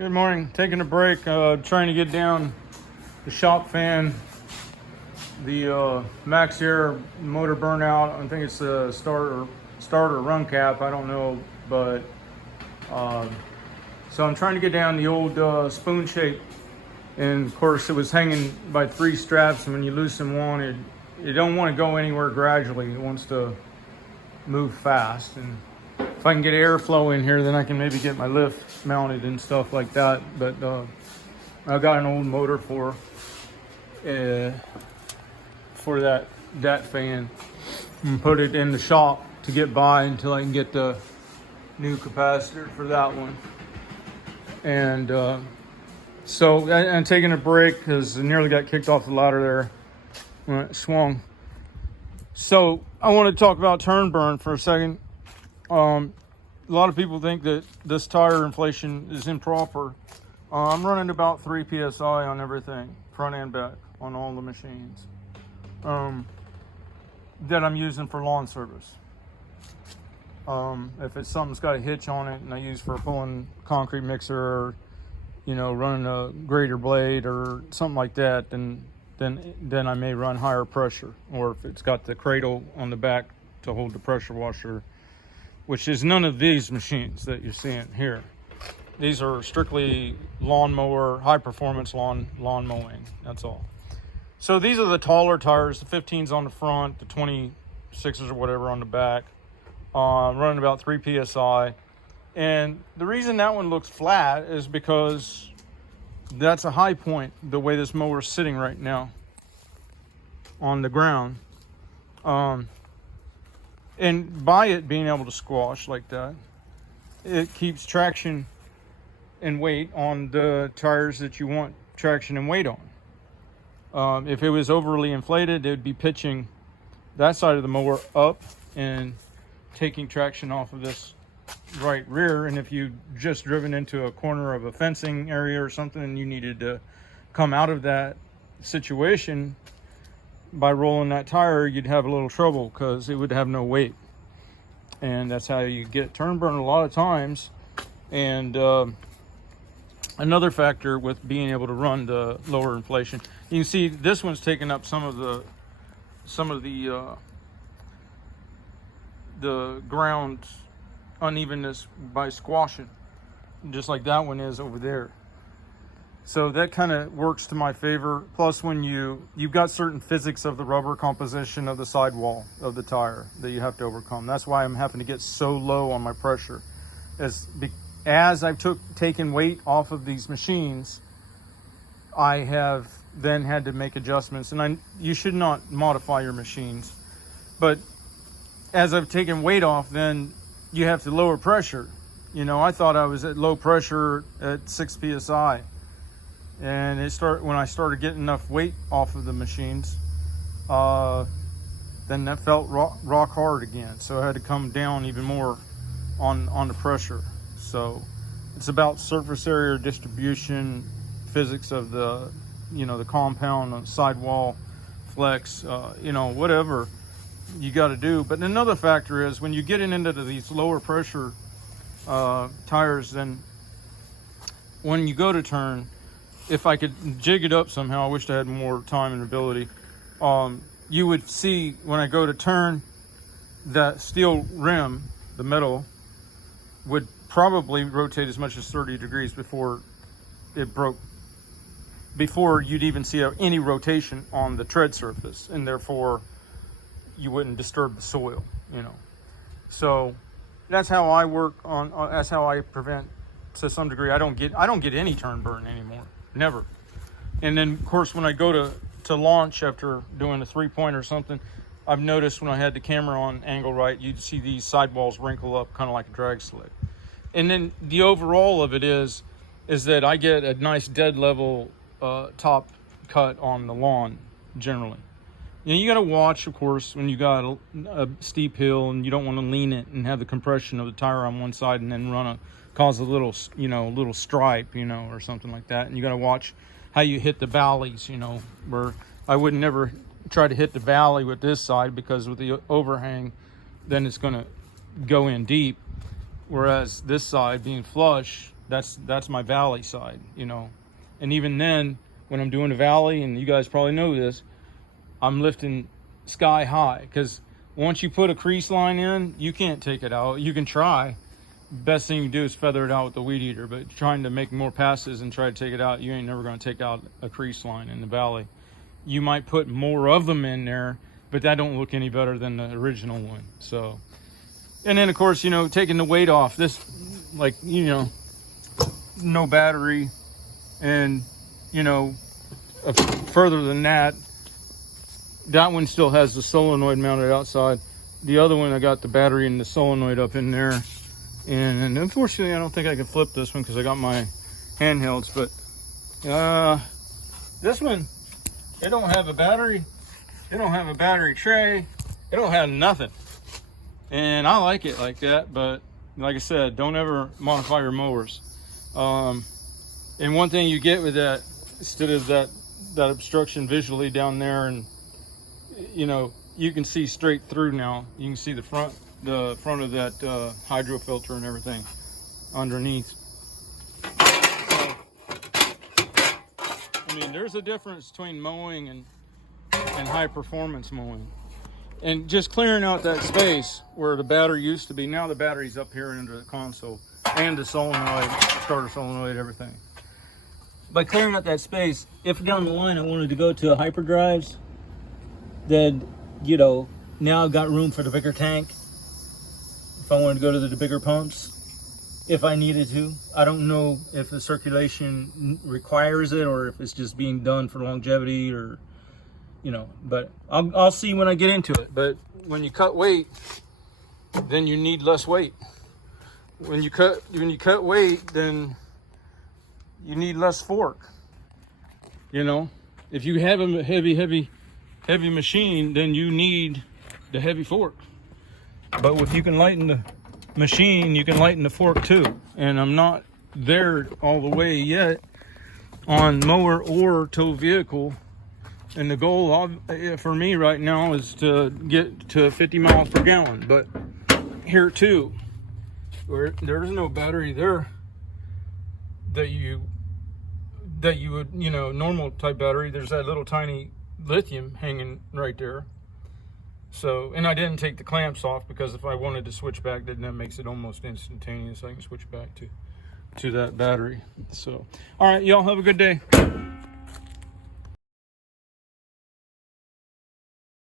Good morning. Taking a break, trying to get down the shop fan, the max air motor burnout. I think it's the start or run cap. I don't know, but so I'm trying to get down the old spoon shape, and of course it was hanging by 3 straps. And when you loosen one, it don't want to go anywhere gradually. It wants to move fast. And if I can get airflow in here, then I can maybe get my lift mounted and stuff like that. But I got an old motor for that fan and put it in the shop to get by until I can get the new capacitor for that one. And so I'm taking a break because I nearly got kicked off the ladder there when it swung. So I want to talk about turn burn for a second. A lot of people think that this tire inflation is improper. I'm running about 3 psi on everything, front and back, on all the machines that I'm using for lawn service. If it's something's got a hitch on it and I use for pulling concrete mixer, or running a grater blade or something like that, then I may run higher pressure. Or if it's got the cradle on the back to hold the pressure washer, which is none of these machines that you're seeing here. These are strictly lawnmower, high performance lawn mowing. That's all. So these are the taller tires, the 15s on the front, the 26s or whatever on the back. Running about 3 psi. And the reason that one looks flat is because that's a high point, the way this mower is sitting right now on the ground. And by it being able to squash like that, it keeps traction and weight on the tires that you want traction and weight on. If it was overly inflated, it would be pitching that side of the mower up and taking traction off of this right rear. And if you just driven into a corner of a fencing area or something and you needed to come out of that situation by rolling that tire, you'd have a little trouble because it would have no weight. And that's how you get turn burn a lot of times. And another factor with being able to run the lower inflation, you can see this one's taking up some of the ground unevenness by squashing, just like that one is over there. So that kind of works to my favor. Plus, when you've got certain physics of the rubber composition of the sidewall of the tire that you have to overcome. That's why I'm having to get so low on my pressure. As I've taken weight off of these machines, I have then had to make adjustments. And you should not modify your machines, but as I've taken weight off, then you have to lower pressure. I thought I was at low pressure at 6 psi. And when I started getting enough weight off of the machines, then that felt rock hard again. So I had to come down even more on the pressure. So it's about surface area distribution, physics of the compound, sidewall, flex, whatever you got to do. But another factor is when you get into these lower pressure tires, then when you go to turn, if I could jig it up somehow, I wished I had more time and ability, you would see when I go to turn, that steel rim, the metal, would probably rotate as much as 30 degrees before it broke, before you'd even see any rotation on the tread surface, and therefore you wouldn't disturb the soil, So that's how I work on, that's how I prevent, to some degree. I don't get any turn burn anymore. Never. And then of course when I go to launch after doing a 3-point or something, I've noticed when I had the camera on angle right, you'd see these sidewalls wrinkle up kind of like a drag sled. And then the overall of it is that I get a nice dead level top cut on the lawn generally. You got to watch, of course, when you got a steep hill and you don't want to lean it and have the compression of the tire on one side and then cause a little stripe, or something like that. And you got to watch how you hit the valleys, where I would never try to hit the valley with this side, because with the overhang, then it's going to go in deep. Whereas this side being flush, That's my valley side, you know. And even then, when I'm doing a valley, and you guys probably know this, I'm lifting sky high, because once you put a crease line in, you can't take it out. You can try. Best thing you do is feather it out with the weed eater, but trying to make more passes and try to take it out, you ain't never going to take out a crease line in the valley. You might put more of them in there, but that don't look any better than the original one. So, and then of course, you know, taking the weight off this, like, you know, no battery, and you know, further than that, that one still has the solenoid mounted outside. The other one, I got the battery and the solenoid up in there. And unfortunately, I don't think I can flip this one because I got my handhelds. But this one, it don't have a battery. It don't have a battery tray. It don't have nothing. And I like it like that. But like I said, don't ever modify your mowers. And one thing you get with that, instead of that obstruction visually down there, and you know, you can see straight through now. You can see the front of that hydro filter and everything underneath. So, I mean, there's a difference between mowing and high performance mowing. And just clearing out that space where the battery used to be. Now the battery's up here under the console, and the solenoid, starter solenoid, everything. By clearing out that space, if down the line I wanted to go to a hyperdrives, then, you know, now I've got room for the bigger tank. If I wanted to go to the bigger pumps, if I needed to. I don't know if the circulation requires it, or if it's just being done for longevity, or, you know, but I'll see when I get into it. But when you cut weight, then you need less weight. When you cut weight, then you need less fork. You know, if you have a heavy machine, then you need the heavy fork. But if you can lighten the machine, you can lighten the fork too. And I'm not there all the way yet on mower or tow vehicle. And the goal for me right now is to get to 50 miles per gallon. But here too, where there's no battery there that you would, you know, normal type battery, there's that little tiny lithium hanging right there. So, and I didn't take the clamps off, because if I wanted to switch back, then that makes it almost instantaneous. I can switch back to that battery. So, all right, y'all have a good day.